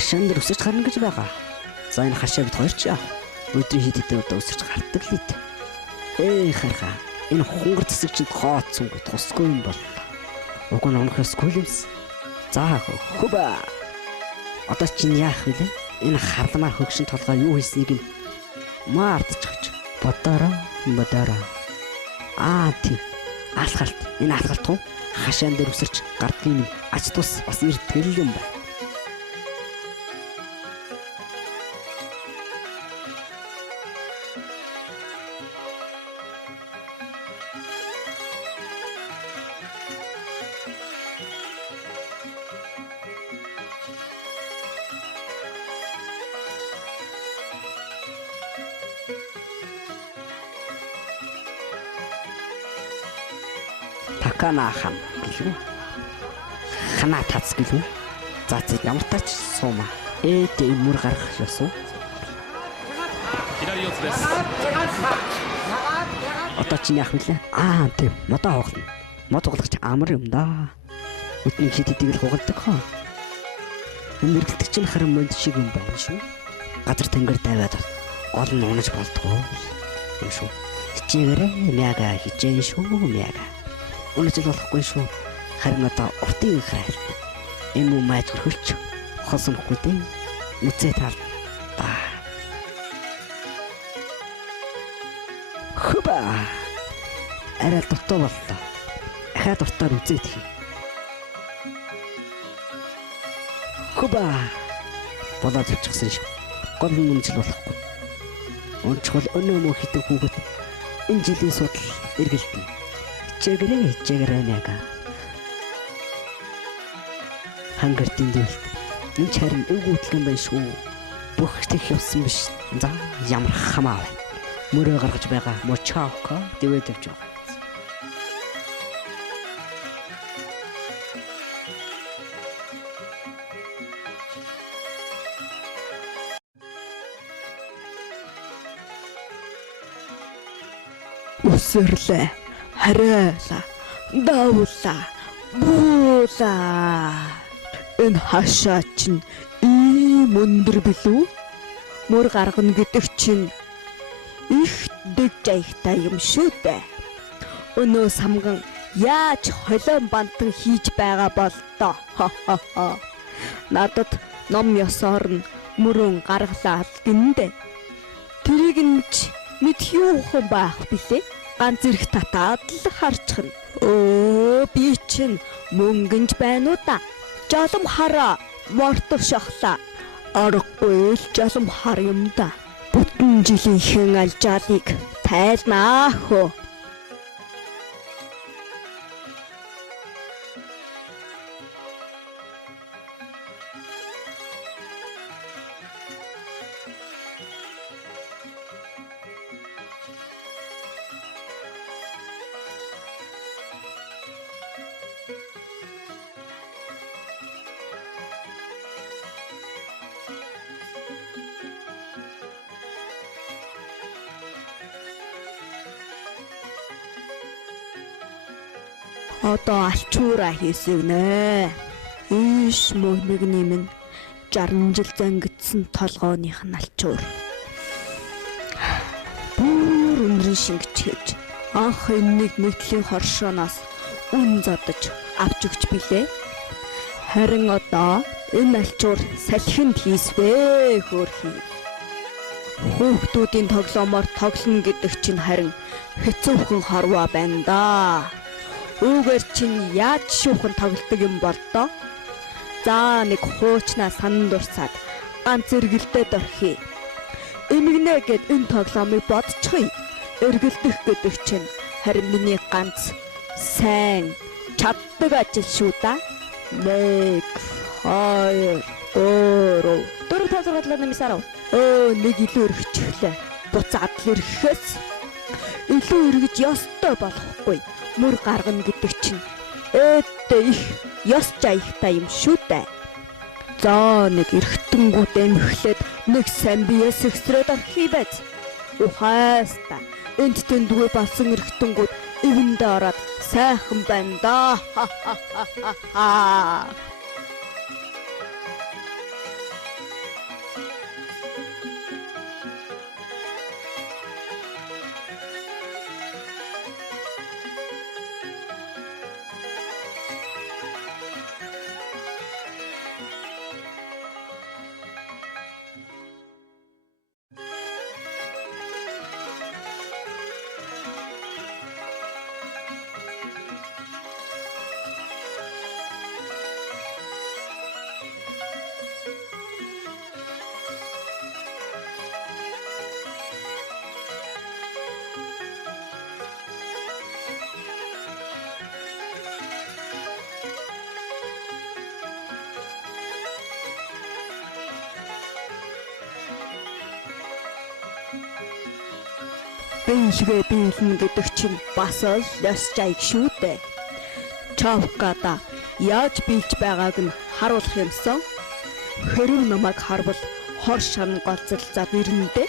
хашаан дээр өсөж гарна гэж байгаа. За энэ хашаа бид хоёр ч яа. Өдрийн хэд хэдэн удаа өсөж гардаг л ид. Хараа. Энэ хунгар цэцэг чинь хооцсон гэд тусгүй юм бол. Уг нь онохоос гүлэмс. За хөбө. Одоо чинь яах вэ? Энэ харламаар хөгшин толгой юу хийснийг нь маардчих. Бодороо. Тийм. Алхалт. Энэ алхалт уу? Хашаан дээр өсөрч гардгийн ач тус бас иртгэл юм байна. Таканахан гэлгүй. Хана тац гэлгүй. За ямар тач суума. Мөр гарах ёсоо. Одоо чи яах вэ? Тийм. Модоо хоолно. Мод хугалгач амар юм да. Өдний хэд хэдийг л хугалдаг хоо. Энэ мэргэлдэг чинь харин монд шиг юм байна шүү. Газар тэнгэр даваад гол нь унаж болдгоо юм шүү. Хичээгээрээ мяга хичээн шүү мяга. Унаж л болохгүй шүү. Харин одоо уртын хайлт. Энэ юм майж хөрч хосомхгүй дээ. Үцээ тал. Хөбө. Арай дутуу боллоо. Ахаад уртаар үзээд хий. Хөбө. Болоод явчихсан шүү. Гол юм жил болохгүй. Унчвал өнөө мө хитэн хүүхэд энэ жилийн судал эргэлдэнэ. Хичээгээрээ мяга. Хангартын дэвэлт. Энэ харин өвгүйтлэн байна шүү. Бүх их явсан биш. За ямар хамаа вэ? Мөрөө гаргаж байгаа мочаоко дэвэд явж байгаа. Өсөрлөө. Хараала, давла, буула. Энэ хашаа чинь ийм өндөр билүү? Мөр гаргана гэдэг чинь их дэг жаягтай юм шүү дээ. Өнөө самган яаж холион бантан хийж байгаа бол доо. Надад ном ёсоор нь мөрөн гаргалаа гиндэ. Тэрийг нь мэд юу хон байх билээ? Ганц зэрэг татаад л харчихна. Би чинь мөнгөнж байна уу да. Жолом хараа, мортор шахлаа. Аргагүй л жолом хар юм да. Бүтэн жилийнхэн алжаалыг тайлнаа хөө. Одоо алчуура хийсэгнэ. Иш мөнхний минь 60 жил зангидсан толгооных нь алчуур. Бүр өнрийн шингэчээж анх энэ нэгтгэлийн хоршооноос үн зодож авч өгч билээ. Харин одоо энэ алчуур салхинд хийсвэ хөөрхий. Хүүхдүүдийн тоглоомоор тоглоно гэдэг чинь харин хэцүүхэн хорвоо байна да. Үүгээр чинь яаж шүүхэн тоглодог юм бол доо? За нэг хуучнаа санан дурсаад ганц эргэлдээд орхий. Эмгэнэ гэд энэ тоглоомыг бодчихъя. Эргэлдэх гэдэг чинь харин миний ганц сайн чаддаг ажил шүү да. 1 2 3 4 5 6 намисарав. Нэг илүү өргөчихлээ. Буцаад л өргөхөөс илүү өргөж ёстой болохгүй. Мөр гаргана гэдэг чинь их ёс жаягтай юм шүү дээ. За нэг эргэтэнгүүд эмхлээд нэг сайн биес экстрээд орхий байц. Ухааста энд тэндгүй болсон эргэтэнгүүд эвэндээ ороод сайхан байна да. биелгээ биелнэ гэдэг чинь бас л ёс жайг шүү дээ. Чавката яаж биелж байгааг нь харуулах юмсан. Хэрэг намайг харвал хор шарн голцолцоод ирнэ дээ.